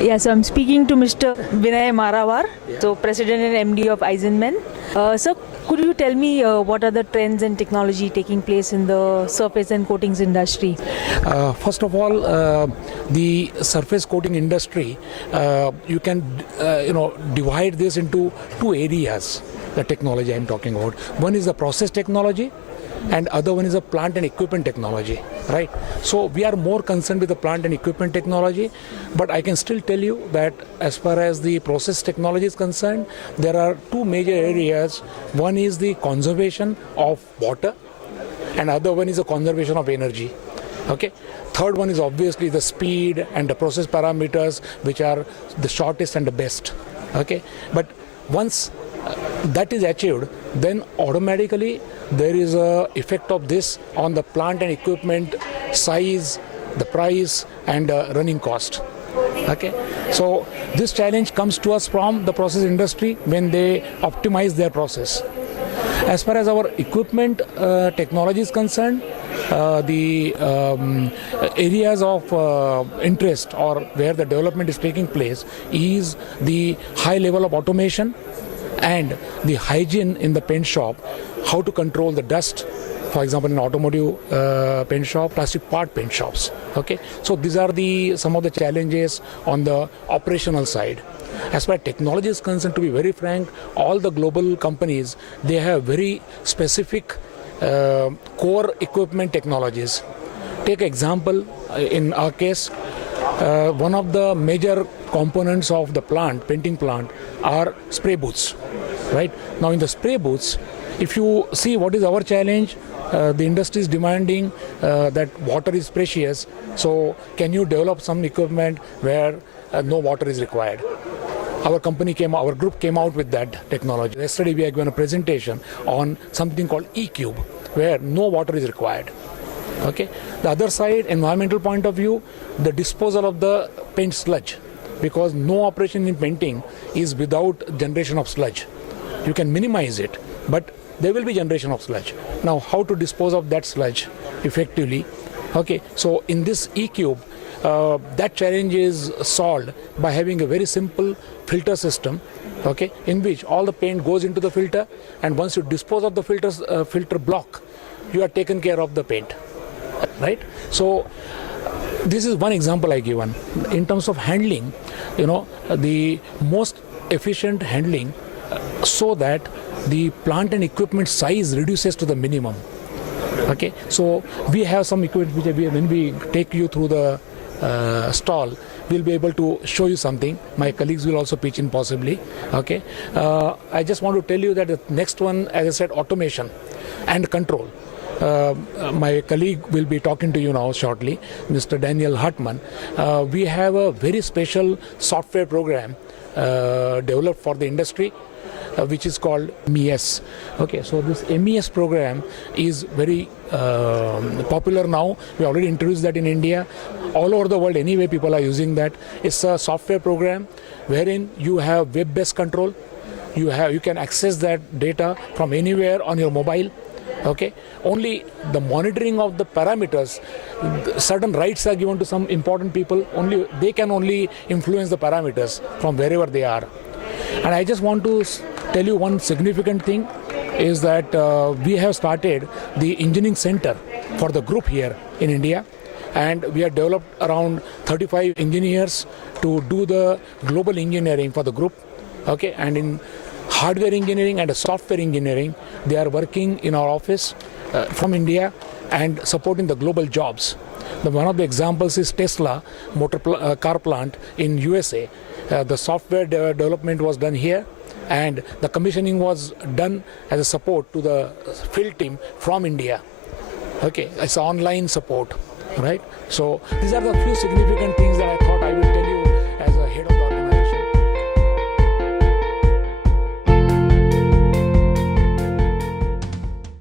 Yes, I'm speaking to Mr. Vinay Marawar, so President and MD of Eisenmann. Sir, could you tell me what are the trends and technology taking place in the surface and coatings industry? First of all, the surface coating industry, you can divide this into two areas. The technology I'm talking about. One is the process technology, and other one is a plant and equipment technology, right? So we are more concerned with the plant and equipment technology, but I can still tell you that as far as the process technology is concerned, there are two major areas. One is the conservation of water, and other one is the conservation of energy. Okay. Third one is obviously the speed and the process parameters, which are the shortest and the best. Okay. But once that is achieved, then automatically there is a effect of this on the plant and equipment size, the price, and running cost. Okay, so this challenge comes to us from the process industry when they optimize their process. As far as our equipment technology is concerned, the areas of interest or where the development is taking place is the high level of automation and the hygiene in the paint shop, how to control the dust, for example in automotive paint shop, plastic part paint shops. Okay, so these are some of the challenges on the operational side. As far as technology is concerned, to be very frank, all the global companies, they have very specific core equipment technologies. Take example, in our case, one of the major components of the plant, painting plant, are spray booths. Right now, in the spray booths, if you see what is our challenge, the industry is demanding that water is precious. So, can you develop some equipment where no water is required? Our group came out with that technology. Yesterday, we had given a presentation on something called E-Cube, where no water is required. Okay. The other side, environmental point of view, the disposal of the paint sludge, because no operation in painting is without generation of sludge. You can minimize it, but there will be generation of sludge. Now, how to dispose of that sludge effectively? Okay, so in this E-Cube, that challenge is solved by having a very simple filter system, okay, in which all the paint goes into the filter, and once you dispose of the filter block, you are taken care of the paint, right? So this is one example I given. In terms of handling, the most efficient handling so that the plant and equipment size reduces to the minimum. Okay, so we have some equipment which when we take you through the stall, we'll be able to show you something. My colleagues will also pitch in possibly. Okay, I just want to tell you that the next one, as I said, automation and control. My colleague will be talking to you now shortly, Mr. Daniel Hartmann. We have a very special software program developed for the industry, which is called MES. Okay, so this MES program is very popular now. We already introduced that in India. All over the world, anyway, people are using that. It's a software program wherein you have web-based control. You can access that data from anywhere on your mobile. Okay, only the monitoring of the parameters, certain rights are given to some important people. Only they can only influence the parameters from wherever they are. And I just want to tell you one significant thing is that we have started the engineering center for the group here in India, and we have developed around 35 engineers to do the global engineering for the group. Okay, and in hardware engineering and software engineering, they are working in our office from India and supporting the global jobs. One of the examples is Tesla car plant in USA. The software development was done here, and the commissioning was done as a support to the field team from India. Okay, it's online support, right? So these are the few significant things that I thought I will tell you as a head of the organization.